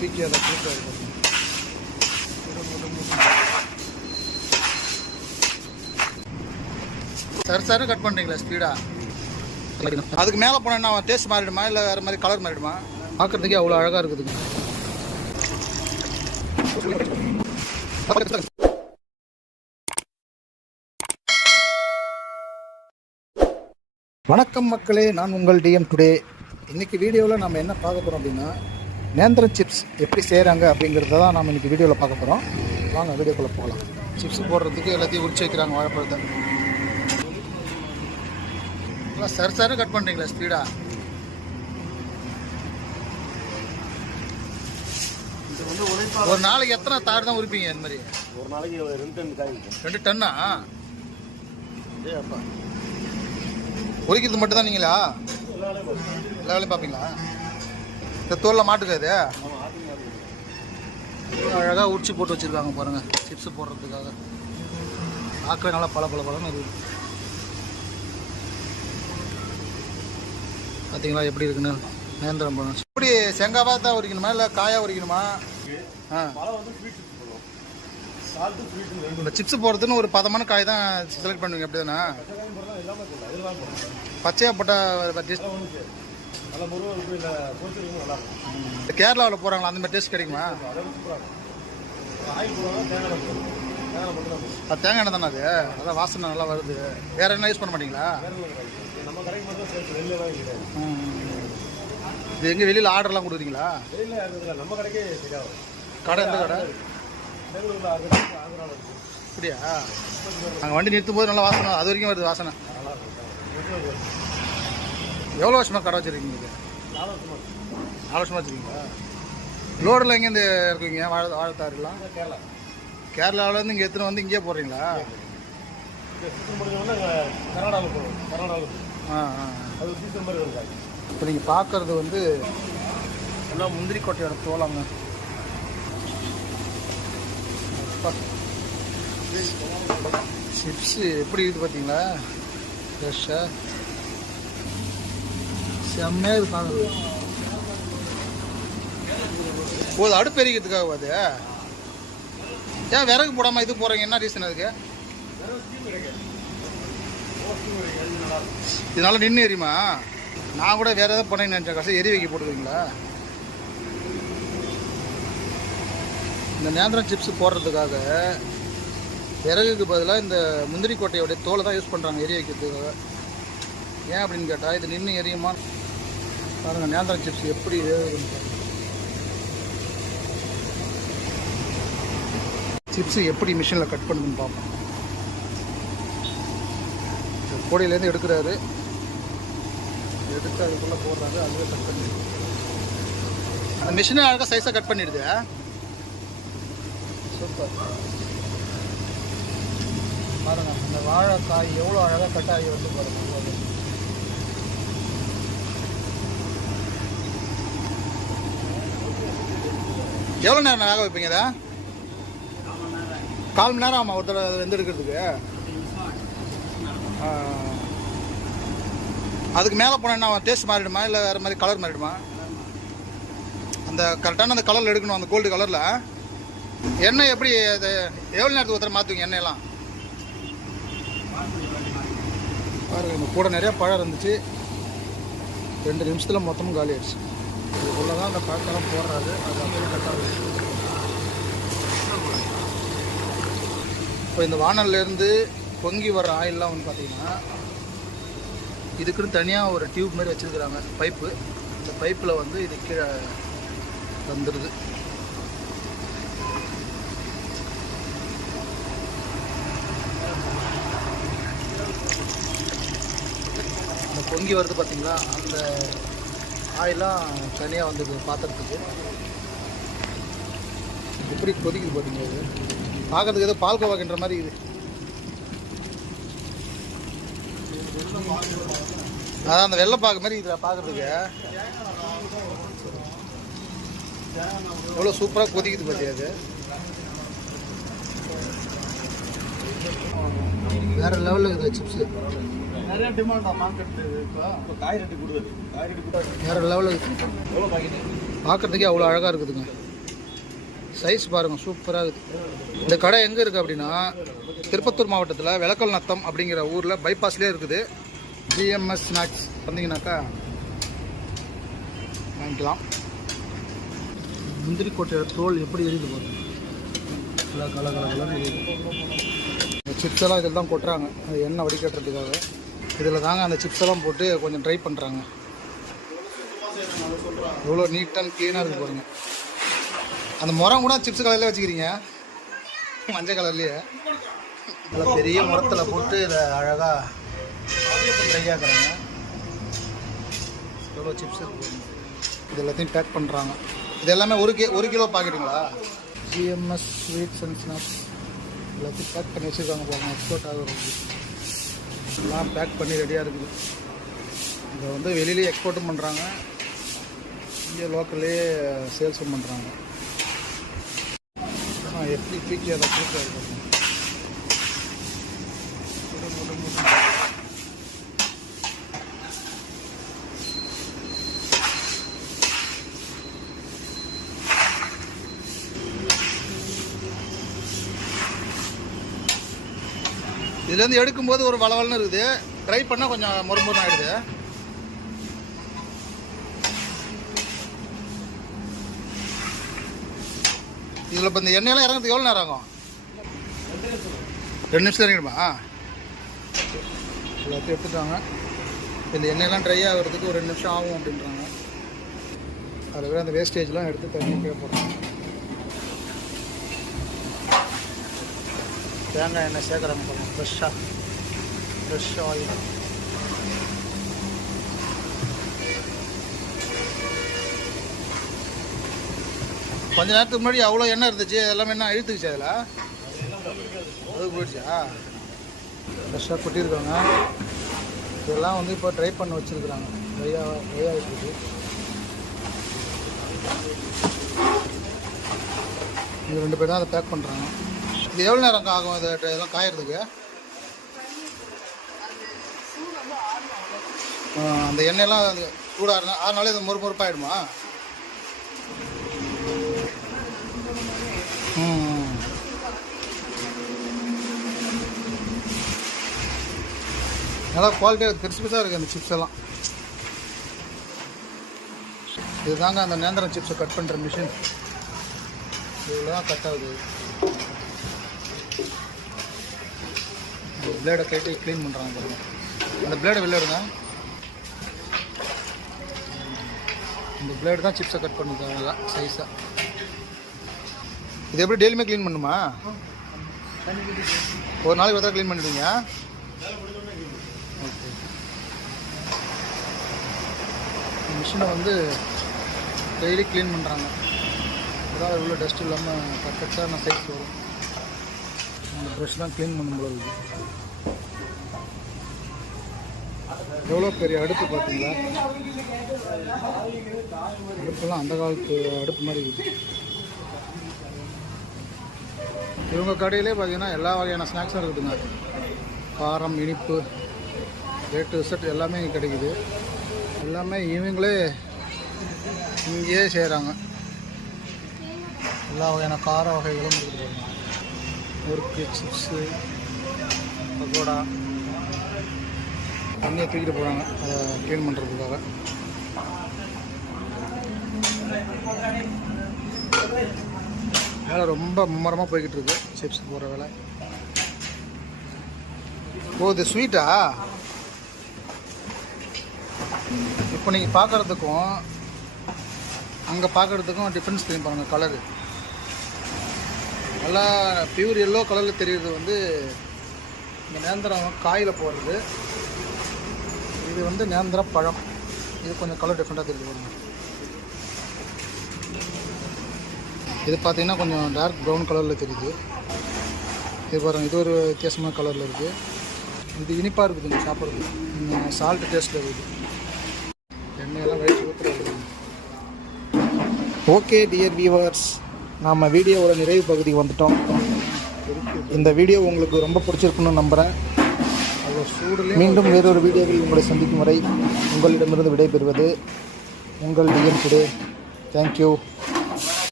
தூக்கி அதை தூக்கி சரி கட் பண்ணுறீங்களா ஸ்பீடா? அதுக்கு மேலே போனேன்னா டேஸ்ட் மாறிடுமா இல்லை வேறு மாதிரி கலர் மாறிடுமா? பார்க்குறதுக்கே அவ்வளோ அழகாக இருக்குதுங்க. வணக்கம் மக்களே, நான் உங்கள் டிஎம் டுடே. இன்றைக்கி வீடியோவில் நம்ம என்ன பார்க்க போகிறோம் அப்படின்னா, நேந்திரம் சிப்ஸ் எப்படி செய்கிறாங்க அப்படிங்கிறத தான் நம்ம இன்றைக்கி வீடியோவில் பார்க்க போகிறோம். வாங்க வீடியோக்குள்ளே போகலாம். சிப்ஸ் போடுறதுக்கு எல்லாத்தையும் உரிச்சு வைக்கிறாங்க வாழைப்பழத்தை. சரி கட் பண்ணுறீங்களா ஸ்பீடா? ஒரு நாளைக்கு எத்தனை தாடு தான் உரிப்பீங்க? இந்த மாதிரி ஒரு நாளைக்கு 2 டன்னா உரிக்கிறது மட்டும் தான் நீங்களா? எல்லா வேலையும் பார்ப்பீங்களா? இந்த தோலில் மாட்டுக்காது அழகாக உரிச்சு போட்டு வச்சுருக்காங்க பாருங்கள், சிப்ஸ் போடுறதுக்காக. பார்க்கவே நல்லா பழன்னு இருக்குது. பார்த்தீங்களா எப்படி இருக்குன்னு? நேந்திரம் பழம் இப்படி செங்காவா தான் உரிக்கணுமா இல்லை காயாக உரிக்கணுமா? இந்த சிப்ஸ் போடுறதுன்னு ஒரு பதமான காய் தான் செலக்ட் பண்ணுவீங்க, அப்படி தானே? பச்சையாக போட்டால் கேரளாவில் போகிறாங்களா, அந்த மாதிரி டேஸ்ட் கிடைக்குமா? அது தேங்காய் எண்ணெய் தானே? அது அதான் வாசனை நல்லா வருது. வேற என்ன யூஸ் பண்ண மாட்டீங்களா? இது எங்கே வெளியில் ஆர்டர்லாம் கொடுக்குறீங்களா? கடை எந்த கடை? அப்படியா? நாங்கள் வண்டி நிறுத்தும் போது நல்லா வாசனை, அது வரைக்கும் வருது வாசனை. எவ்வளோ வருஷமாக கடை வச்சுருக்கீங்க? 4 வருஷமாக வச்சுருக்கீங்களா? லோடில் எங்கேருந்து இருக்குவீங்க? வாழைத்தாருலாம் கேரளாவிலேருந்து இங்கே எடுத்துன்னு வந்து இங்கேயே போடுறீங்களா? இப்போ நீங்கள் பார்க்குறது வந்து எல்லாம் முந்திரி கொட்டையோட தோலாங்க. சிப்ஸு எப்படி இருக்குது பார்த்தீங்களா? ஃப்ரெஷ்ஷாக செம்மையாக இது பார்க்குறது. போது அடுப்பு எரிக்கிறதுக்காக அது ஏன் விறகு போடாமல் இது போகிறீங்க? என்ன ரீசன் அதுக்கு? இதனால நின்று எரியுமா? நான் கூட வேறு எதாவது பண்ணேன்னு நினச்சேன். கடைசி எரி வைக்க போட்டுருவீங்களா? இந்த நேந்திரம் சிப்ஸ் போடுறதுக்காக விறகுக்கு பதிலாக இந்த முந்திரி கொட்டையோடைய தோலை தான் யூஸ் பண்ணுறாங்க எரி வைக்கிறதுக்காக. ஏன் அப்படின்னு கேட்டால் இது நின்று எரியுமா பாருங்கள். நேந்திரம் சிப்ஸ் எப்படி சிப்ஸு எப்படி மிஷினில் கட் பண்ணுதுன்னு பார்ப்போம். கோடையிலேருந்து எடுக்கிறாரு, எடுத்து அதுக்குள்ளே போடுறாரு, அதுவே கட் பண்ணி அந்த மிஷினே அழகாக சைஸாக கட் பண்ணிடுது. சூப்பர். பாருங்க அந்த வாழைக்காய் எவ்வளோ அழகாக கட் ஆகி வந்து பாருங்க. எவ்வளோ நேரம் வேக வைப்பீங்க அதை? 1/4 மணி நேரம் ஆமாம் ஒரு தடவை வெந்து எடுக்கிறதுக்கு. அதுக்கு மேலே போனேன்னா டேஸ்ட் மாறிடுமா இல்லை வேறு மாதிரி கலர் மாறிடுமா? அந்த கரெக்டான அந்த கலரில் எடுக்கணும், அந்த கோல்டு கலரில். எண்ணெய் எப்படி அது எவ்வளோ நேரத்துக்கு ஒருத்தர மாற்றுவீங்க எண்ணெயெல்லாம்? பாருங்கள் இந்த கூட நிறையா பழம் இருந்துச்சு, 2 நிமிஷத்தில் மொத்தமும் காலி ஆயிடுச்சு. இதுக்குள்ளே தான் அந்த பழத்தெல்லாம் போடுறாரு, அது அப்படியே கட் ஆகுது. இப்போ இந்த வானல்லேருந்து பொங்கி வர ஆயிலெலாம் வந்து பார்த்தீங்கன்னா இதுக்குன்னு தனியாக ஒரு டியூப் மாதிரி வச்சுருக்குறாங்க, பைப்பு. இந்த பைப்பில் வந்து இது கீழே வந்துடுது. இந்த பொங்கி வருது பார்த்தீங்களா, அந்த ஆயிலாம் தனியாக வந்துடுது பாத்திரத்துக்கு. எப்படி கொதிக்குது பார்த்தீங்களா? இது பார்க்கறதுக்கு ஏதோ பால் கோவாக்கின்ற மாதிரி இது. அதான் அந்த வெள்ளைப்பாக்கு மாதிரி இதில் பார்க்குறதுக்கு எவ்வளோ சூப்பராக கொதிக்குது பார்த்தியா? அது வேறு லெவலில் இருக்குது சிப்ஸு. நிறைய டிமாண்டா மார்க்கெட். இப்போ காய் ரேட்டு கொடுக்குது, வேறு லெவலில் இருக்குது. பார்க்குறதுக்கே அவ்வளோ அழகாக இருக்குதுங்க. சைஸ் பாருங்கள், சூப்பராக இருக்குது. இந்த கடை எங்கே இருக்குது அப்படின்னா திருப்பத்தூர் மாவட்டத்தில் விளக்கல் நத்தம் அப்படிங்கிற ஊரில் பைபாஸ்லேயே இருக்குது. GMS ஸ்நாக்ஸ் வந்தீங்கன்னாக்கா வாங்கிக்கலாம். முந்திரி கொட்டையோட தோல் எப்படி எரியுது போகுது, கலகலன்னு எரியுது. இந்த சிப்ஸ் எல்லாம் இதில் தான் கொட்டுறாங்க, அது எண்ணெய் வடிகட்டுறதுக்காக. இதில் தாங்க அந்த சிப்ஸ் எல்லாம் போட்டு கொஞ்சம் ட்ரை பண்ணுறாங்க. எவ்வளோ நீட் அண்ட் க்ளீனாக இருக்குது பாருங்க. அந்த முறம் கூட சிப்ஸ் கலர்லேயே வச்சுக்கிறீங்க, மஞ்சள் கலர்லேயே. நல்லா பெரிய முரத்தில் போட்டு இதை அழகாக ட்ரை ஆக்குறாங்க. எவ்வளோ சிப்ஸ் இருக்குது, இது எல்லாத்தையும் பேக் பண்ணுறாங்க. இது எல்லாமே ஒரு கிலோ பாக்கெட்டுங்களா? GMS ஸ்வீட்ஸ் அண்ட் ஸ்நாக்ஸ் எல்லாத்தையும் பேக் பண்ணி வச்சுருக்காங்க பாருங்கள். எக்ஸ்போர்ட் ஆகுறது எல்லாம் பேக் பண்ணி ரெடியாக இருக்குது. இதை வந்து வெளியிலேயே எக்ஸ்போர்ட்டும் பண்ணுறாங்க, இங்கே லோக்கல்லே சேல்ஸும் பண்ணுறாங்க. எப்படி தூக்கி அதை தூக்கி இருக்கும். இதுலேருந்து எடுக்கும்போது ஒரு வளவலன்னு இருக்குது, ட்ரை பண்ணால் கொஞ்சம் மொறுமொறுன்னு ஆகிடுது. இதில் இப்போ இந்த எண்ணெயெல்லாம் இறங்குறதுக்கு எவ்வளோ நேரம் ஆகும்? 2 நிமிஷம் இறங்கிடுமா? எல்லாத்தையும் எடுத்துட்டாங்க. இந்த எண்ணெயெல்லாம் ட்ரை ஆகிறதுக்கு ஒரு 2 நிமிஷம் ஆகும் அப்படின்றாங்க. அதில் வேறு அந்த வேஸ்டேஜ்லாம் எடுத்து தண்ணி போடுறாங்க. தேங்காய் எண்ணெய் சேர்க்குறாங்க பாருங்கள், ஃப்ரெஷ் ஆயில். கொஞ்ச நேரத்துக்கு முன்னாடி அவ்வளோ எண்ணெய் இருந்துச்சு, எல்லாமே என்ன இழுத்துக்குச்சு, அதில் அதுக்கு போயிடுச்சா? ஃப்ரெஷ்ஷாக கொட்டியிருக்காங்க. இதெல்லாம் வந்து இப்போ ட்ரை பண்ண வச்சுருக்குறாங்க, ட்ரை ஆகிட்டு. இது 2 பேர் தான் அதை பேக் பண்ணுறாங்க. இது எவ்வளோ நேரம் ஆகும் இதெல்லாம் காயறதுக்கு? அந்த எண்ணெயெல்லாம் சூடாக ஆறுனாலே இது மொறுப்பாயிடுமா? நல்லா குவாலிட்டியாக பெருசாக இருக்குது அந்த சிப்ஸ் எல்லாம். இதுதாங்க அந்த நேந்திரம் சிப்ஸை கட் பண்ணுற மிஷின். இவ்வளோ தான் கட் ஆகுது. பிளேடை கேட்டு க்ளீன் பண்ணுறாங்க பாருங்க. அந்த பிளேடை வெளில எடுங்க. இந்த பிளேடு தான் சிப்ஸை கட் பண்ணுறது சைஸாக. இது எப்படி டெய்லியுமே க்ளீன் பண்ணுமா? ஒரு நாளைக்கு ஒருத்தர க்ளீன் பண்ணிவிடுவீங்க? ஓகே. மிஷினை வந்து டெய்லி க்ளீன் பண்ணுறாங்க. அதாவது இவ்வளோ டஸ்ட் இல்லாமல் பர்ஃபெக்டான சைஸ் வரும். அந்த ப்ரஷ் தான் க்ளீன் பண்ணும்போது. எவ்வளோ பெரிய அடுப்பு பார்த்தீங்களா? அடுப்பெல்லாம் அந்த காலத்து அடுப்பு மாதிரி இருக்குது. இவங்க கடையிலே பார்த்தீங்கன்னா எல்லா வகையான ஸ்நாக்ஸும் இருக்குதுங்க. காரம், இனிப்பு, ரேட்டு செட் எல்லாமே இங்கே கிடைக்குது. எல்லாமே இவங்களே இங்கேயே செய்கிறாங்க. எல்லா வகையான கார வகைகளும் இருக்குது. முறுக்கு, சிப்ஸு, பக்கோடா. தண்ணியை தூக்கிட்டு போகிறாங்க அதை க்ளீன் பண்ணுறதுக்காக. வேலை ரொம்ப மும்மரமாக போய்கிட்டு இருக்கு. சிப்ஸ் போகிற வேலை. ஓ, இது ஸ்வீட்டா? இப்போ நீங்கள் பார்க்குறதுக்கும் அங்கே பார்க்குறதுக்கும் டிஃப்ரென்ஸ் தெரியும் பாருங்கள். கலரு நல்லா பியூர் எல்லோ கலரில் தெரியுறது வந்து இந்த நேந்திரம் காயில் போடுறது. இது வந்து நேந்திர பழம். இது கொஞ்சம் கலர் டிஃப்ரெண்ட்டாக தெரியுது பாருங்க. இது பார்த்தீங்கன்னா கொஞ்சம் டார்க் ப்ரௌன் கலரில் தெரியுது. இது பாருங்கள், இது ஒரு வித்தியாசமான கலரில் இருக்குது. இது இனிப்பாக இருக்குதுங்க சாப்பிட்றது. சால்ட் டேஸ்ட்டில் இருக்குது. எண்ணெயெல்லாம் வயிற்று ஊற்றுறது. ஓகே டியர் வியூவர்ஸ், நாம் வீடியோவோட நிறைவு பகுதிக்கு வந்துட்டோம். இந்த வீடியோ உங்களுக்கு ரொம்ப பிடிச்சிருக்குன்னு நம்புகிறேன். மீண்டும் வேறொரு வீடியோவில் உங்களை சந்திக்கும் வரை உங்களிடமிருந்து விடைபெறுவது உங்கள் டிஎன் டுடே. தேங்க்யூ.